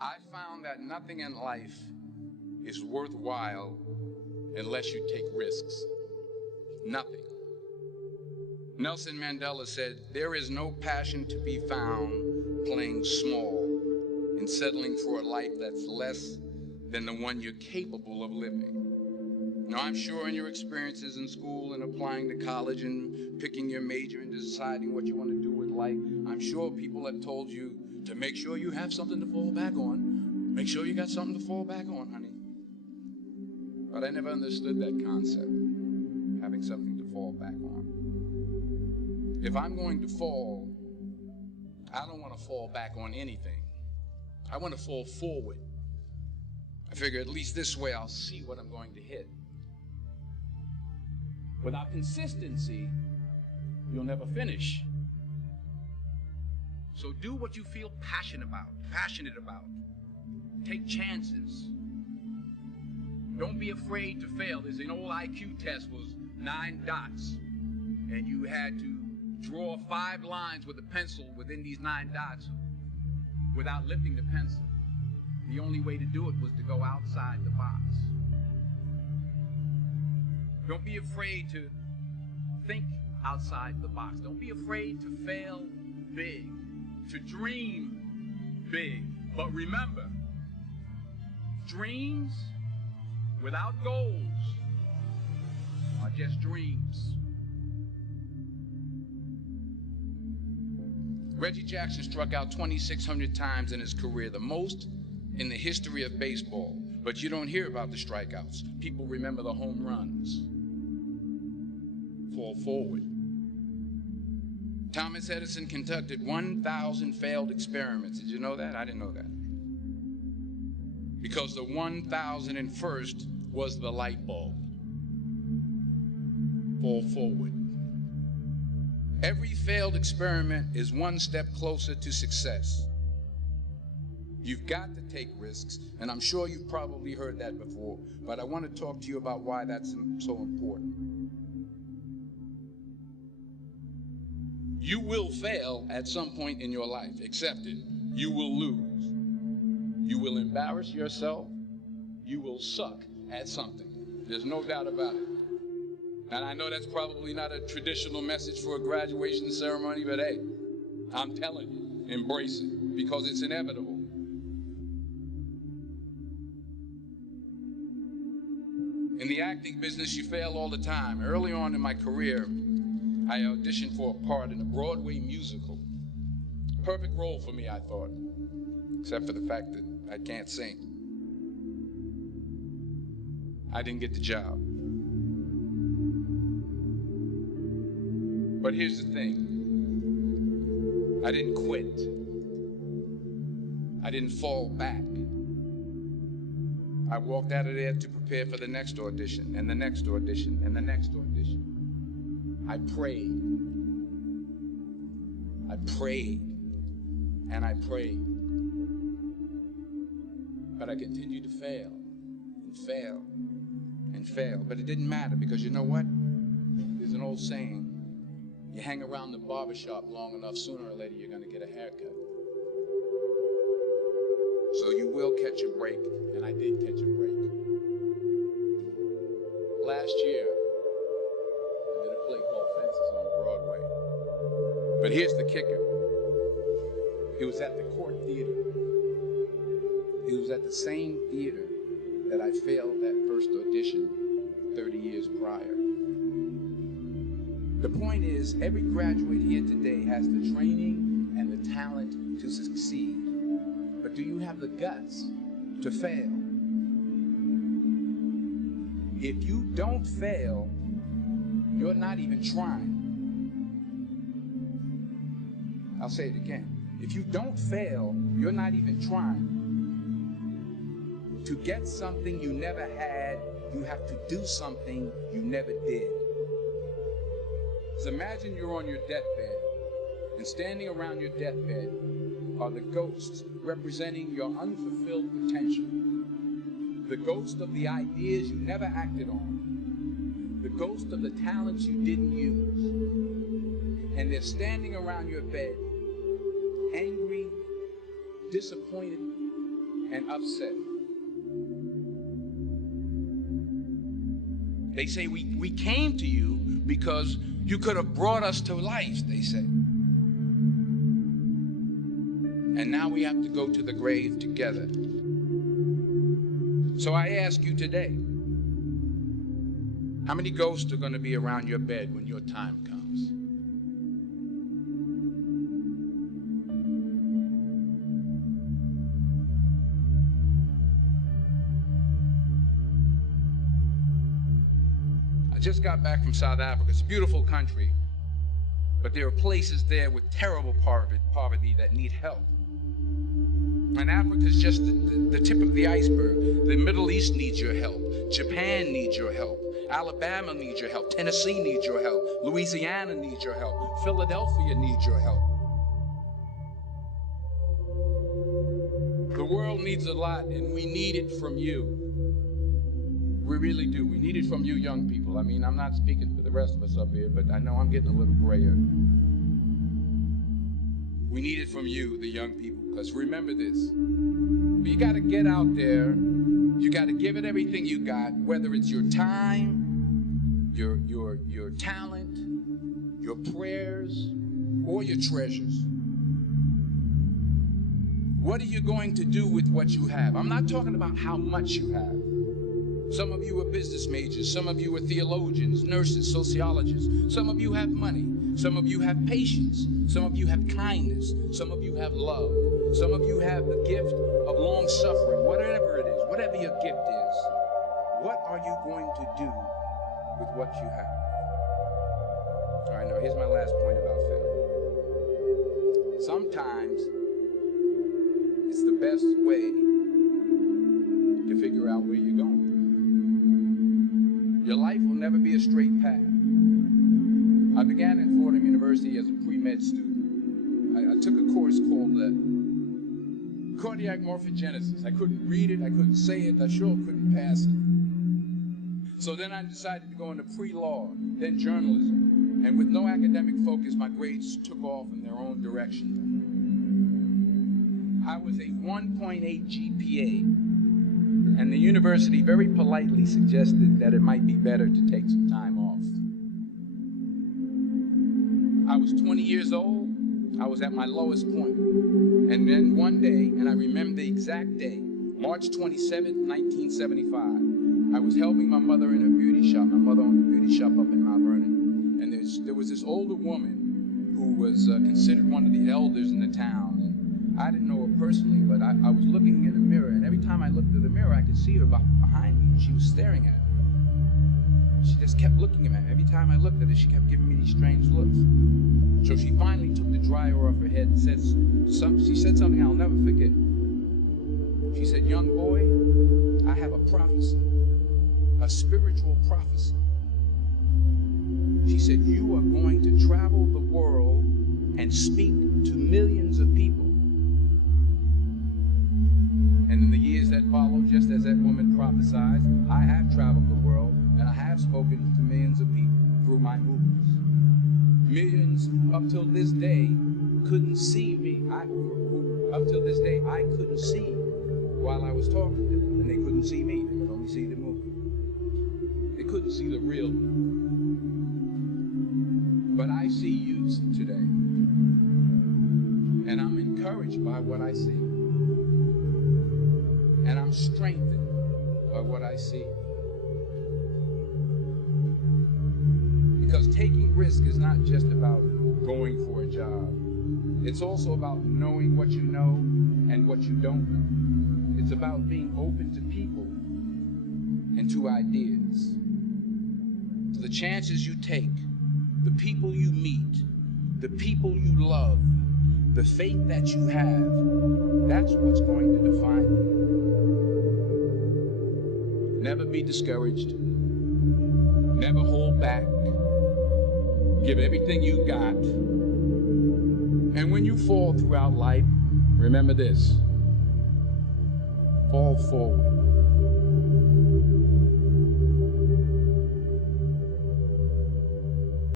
I found that nothing in life is worthwhile unless you take risks. Nothing. Nelson Mandela said, "There is no passion to be found playing small and settling for a life that's less than the one you're capable of living." Now, I'm sure in your experiences in school and applying to college and picking your major and deciding what you want to do with life, I'm sure people have told you to make sure you have something to fall back on. Make sure you got something to fall back on, honey. But I never understood that concept, having something to fall back on. If I'm going to fall, I don't want to fall back on anything. I want to fall forward. I figure at least this way I'll see what I'm going to hit. Without consistency, you'll never finish. So do what you feel passionate about. Take chances. Don't be afraid to fail. There's an old IQ test, was 9 dots, and you had to draw 5 lines with a pencil within these 9 dots without lifting the pencil. The only way to do it was to go outside the box. Don't be afraid to think outside the box. Don't be afraid to fail big, to dream big. But remember, dreams without goals are just dreams. Reggie Jackson struck out 2,600 times in his career, the most in the history of baseball. But you don't hear about the strikeouts. People remember the home runs. Fall forward. Thomas Edison conducted 1,000 failed experiments. Did you know that? I didn't know that. Because the 1,001st was the light bulb. Fall forward. Every failed experiment is one step closer to success. You've got to take risks, and I'm sure you've probably heard that before, but I want to talk to you about why that's so important. You will fail at some point in your life. Accept it. You will lose. You will embarrass yourself. You will suck at something. There's no doubt about it. And I know that's probably not a traditional message for a graduation ceremony, but hey, I'm telling you, embrace it, because it's inevitable. In the acting business, you fail all the time. Early on in my career, I auditioned for a part in a Broadway musical. Perfect role for me, I thought, except for the fact that I can't sing. I didn't get the job. But here's the thing. I didn't quit. I didn't fall back. I walked out of there to prepare for the next audition, and the next audition, and the next audition. I prayed. I prayed. And I prayed. But I continued to fail, and fail, and fail. But it didn't matter, because you know what? There's an old saying. You hang around the barbershop long enough, sooner or later you're going to get a haircut. So you will catch a break, and I did catch a break. Last year, I did a play called Fences on Broadway. But here's the kicker. It was at the Court Theater. It was at the same theater that I failed that first audition 30 years prior. The point is, every graduate here today has the training and the talent to succeed. But do you have the guts to fail? If you don't fail, you're not even trying. I'll say it again. If you don't fail, you're not even trying. To get something you never had, you have to do something you never did. So imagine you're on your deathbed, and standing around your deathbed are the ghosts representing your unfulfilled potential. The ghost of the ideas you never acted on. The ghost of the talents you didn't use. And they're standing around your bed, angry, disappointed, and upset. They say we came to you because you could have brought us to life, they say. And now we have to go to the grave together. So I ask you today, how many ghosts are going to be around your bed when your time comes? I just got back from South Africa. It's a beautiful country, but there are places there with terrible poverty that need help. And Africa is just the tip of the iceberg. The Middle East needs your help. Japan needs your help. Alabama needs your help. Tennessee needs your help. Louisiana needs your help. Philadelphia needs your help. The world needs a lot, and we need it from you. We really do. We need it from you young people. I mean, I'm not speaking for the rest of us up here, but I know I'm getting a little grayer. We need it from you, the young people, because remember this. You got to get out there. You got to give it everything you got, whether it's your time, your talent, your prayers, or your treasures. What are you going to do with what you have? I'm not talking about how much you have. Some of you are business majors. Some of you are theologians, nurses, sociologists. Some of you have money. Some of you have patience. Some of you have kindness. Some of you have love. Some of you have the gift of long suffering. Whatever it is, whatever your gift is, what are you going to do with what you have? All right, now here's my last point about failure. Sometimes it's the best way to figure out where you're going. Your life will never be a straight path. I began at Fordham University as a pre-med student. I took a course called cardiac morphogenesis. I couldn't read it, I couldn't say it, I sure couldn't pass it. So then I decided to go into pre-law, then journalism. And with no academic focus, my grades took off in their own direction. I was a 1.8 GPA, and the university very politely suggested that it might be better to take some time off. I was 20 years old. I was at my lowest point. And then one day, and I remember the exact day, March 27th, 1975, I was helping my mother in her beauty shop. My mother owned a beauty shop up in Mount Vernon. And there was this older woman who was considered one of the elders in the town. And I didn't know her personally, but I was looking in the mirror, and every time I looked in the mirror, I could see her behind me, and she was staring at me. She just kept looking at me. Every time I looked at her, she kept giving me these strange looks. So she finally took the dryer off her head and she said something I'll never forget. She said, "Young boy, I have a prophecy, a spiritual prophecy." She said, "You are going to travel the world and speak to millions of people." And in the years that followed, just as that woman prophesied, I have traveled the world and I have spoken to millions of people through my movies. Millions up till this day couldn't see me. Up till this day, I couldn't see while I was talking to them, and they couldn't see me. They could only see the movie. They couldn't see the real me. But I see you today, and I'm encouraged by what I see. And I'm strengthened by what I see. Because taking risk is not just about going for a job. It's also about knowing what you know and what you don't know. It's about being open to people and to ideas. To the chances you take, the people you meet, the people you love, the faith that you have, that's what's going to define you. Never be discouraged. Never hold back. Give everything you got. And when you fall throughout life, remember this: fall forward.